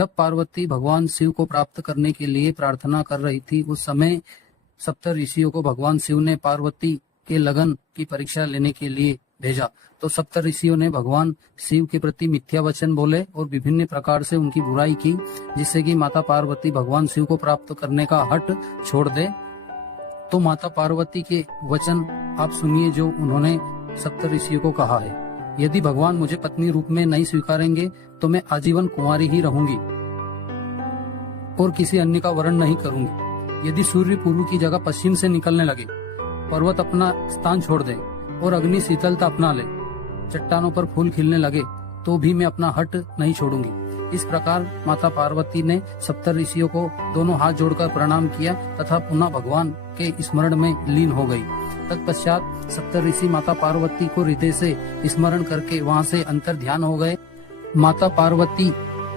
जब पार्वती भगवान शिव को प्राप्त करने के लिए प्रार्थना कर रही थी, उस समय सप्त ऋषियों को भगवान शिव ने पार्वती के लगन की परीक्षा लेने के लिए भेजा। तो सप्त ऋषियों ने भगवान शिव के प्रति मिथ्या वचन बोले और विभिन्न प्रकार से उनकी बुराई की, जिससे कि माता पार्वती भगवान शिव को प्राप्त करने का हठ छोड़ दे। तो माता पार्वती के वचन आप सुनिए जो उन्होंने सप्त ऋषियों को कहा है। यदि भगवान मुझे पत्नी रूप में नहीं स्वीकारेंगे तो मैं आजीवन कुंवारी ही रहूंगी और किसी अन्य का वर्ण नहीं करूंगी। यदि सूर्य पूर्व की जगह पश्चिम से निकलने लगे, पर्वत अपना स्थान छोड़ दे और अग्नि शीतलता अपना ले, चट्टानों पर फूल खिलने लगे, तो भी मैं अपना हट नहीं छोड़ूंगी। इस प्रकार माता पार्वती ने सप्त ऋषियों को दोनों हाथ जोड़कर प्रणाम किया तथा पुनः भगवान के स्मरण में लीन हो गई। तत्पश्चात सप्त ऋषि माता पार्वती को हृदय से स्मरण करके वहां से अंतर ध्यान हो गए। माता पार्वती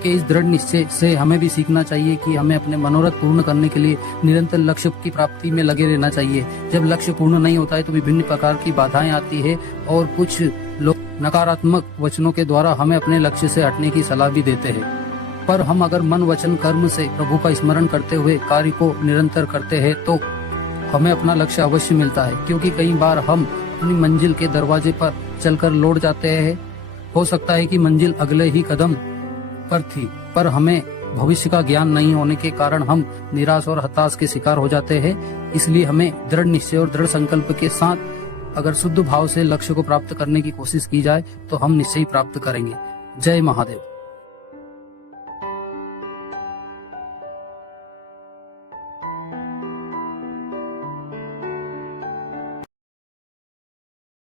के इस दृढ़ निश्चय से हमें भी सीखना चाहिए कि हमें अपने मनोरथ पूर्ण करने के लिए निरंतर लक्ष्य की प्राप्ति में लगे रहना चाहिए। जब लक्ष्य पूर्ण नहीं होता है तो विभिन्न प्रकार की बाधाएं आती है और कुछ लोग नकारात्मक वचनों के द्वारा हमें अपने लक्ष्य से हटने की सलाह भी देते हैं। पर हम अगर मन वचन कर्म से प्रभु का स्मरण करते हुए कार्य को निरंतर करते हैं तो हमें अपना लक्ष्य अवश्य मिलता है, क्योंकि कई बार हम अपनी मंजिल के दरवाजे पर चलकर लौट जाते हैं। हो सकता है कि मंजिल अगले ही कदम पर थी, पर हमें भविष्य का ज्ञान नहीं होने के कारण हम निराश और हताश के शिकार हो जाते हैं। इसलिए हमें दृढ़ निश्चय और दृढ़ संकल्प के साथ अगर शुद्ध भाव से लक्ष्य को प्राप्त करने की कोशिश की जाए तो हम निश्चय प्राप्त करेंगे। जय महादेव।